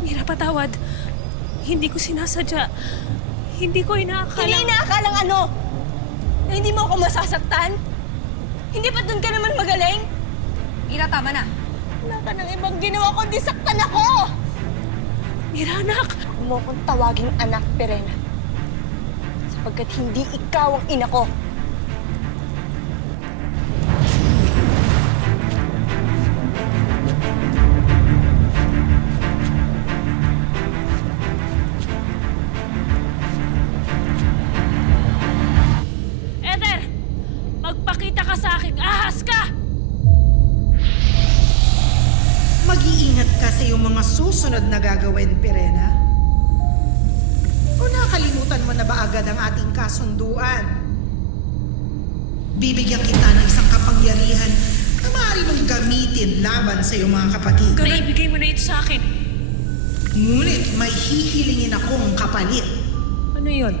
Mira, patawad. Hindi ko sinasadya. Hindi ko inaakala... Hindi inaakalang ano? Na hindi mo ako masasaktan? Hindi ba doon ka naman magaling? Mira, tama na. Wala ka ng ibang ginawa kundi saktan ako! Mira, anak! Huwag mo akong tawaging anak, Perena. Sapagkat hindi ikaw ang ina ko. Eder! Magpakita ka sa akin! Ahas ka! Mag-iingat ka sa iyong mga susunod na gagawin, Perena. O nakalimutan mo na ba agad ang ating kasunduan? Bibigyan kita ng isang kapangyarihan na maaari mong gamitin laban sa iyong mga kapatid. Naibigay mo na ito sa akin. Ngunit may hihilingin akong kapalit. Ano yon?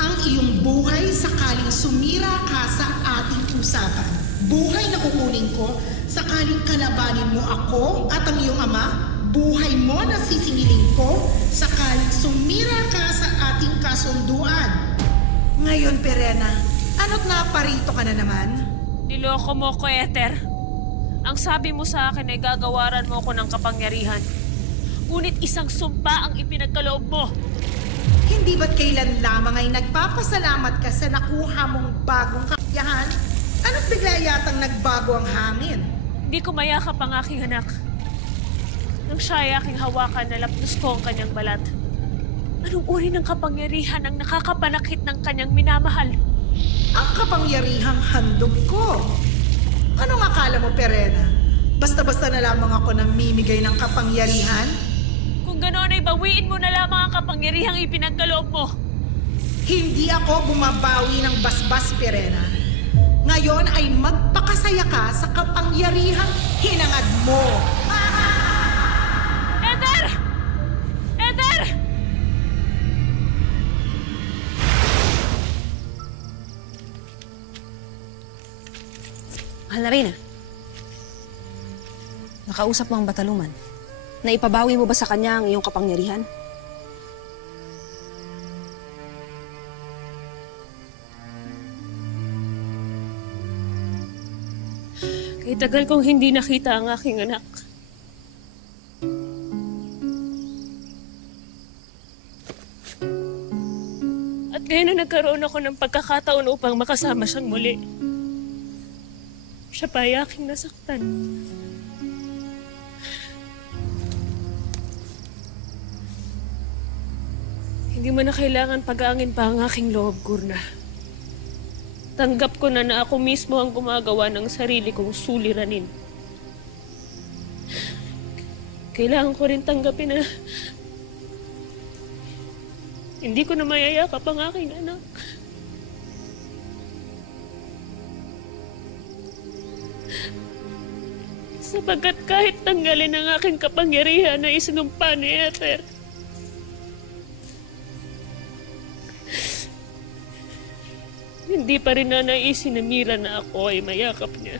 Ang iyong buhay sakaling sumira ka sa ating usapan. Buhay na kukunin ko sakaling kalabanin mo ako at ang iyong ama. Buhay mo na sisingilin ko sakaling sumira ka sa ating kasunduan. Ngayon, Perena, ano't naparito ka na naman? Niloko mo ko, Eder. Ang sabi mo sa akin ay gagawaran mo ko ng kapangyarihan. Ngunit isang sumpa ang ipinagkaloob mo. Hindi ba't kailan lamang ay nagpapasalamat ka sa nakuha mong bagong kakayahan? Ano't bigla yatang nagbago ang hangin? Hindi ko mayakap ang aking anak. Nang siya ay aking hawakan, nalapnos ko ang kanyang balat. Anong uri ng kapangyarihan ang nakakapanakit ng kanyang minamahal? Ang kapangyarihang handog ko. Anong akala mo, Perena? Basta-basta na lamang ako nang mimigay ng kapangyarihan? Kung gano'n ay bawiin mo na lamang ang kapangyarihang ipinagkaloob mo. Hindi ako bumabawi ng basbas, Perena. Ngayon ay magpakasaya ka sa kapangyarihang hinangad mo. Eder! Eder! Mahal na Reyna. Nakausap mo ang Bataluman. Naipabawi mo ba sa kanya ang iyong kapangyarihan? Kay tagal kong hindi nakita ang aking anak. At ngayon na nagkaroon ako ng pagkakataon upang makasama siyang muli. Siya pa ay aking nasaktan. Hindi mo na kailangan pag-aangin pa ang aking loob, Gurna. Tanggap ko na ako mismo ang gumagawa ng sarili kong suliranin. Kailangan ko rin tanggapin na hindi ko na mayayakap ang aking anak. Sapagkat kahit tanggalin ang aking kapangyarihan na isinumpa ni Eder, hindi pa rin na naisin na Mira na ako ay mayakap niya.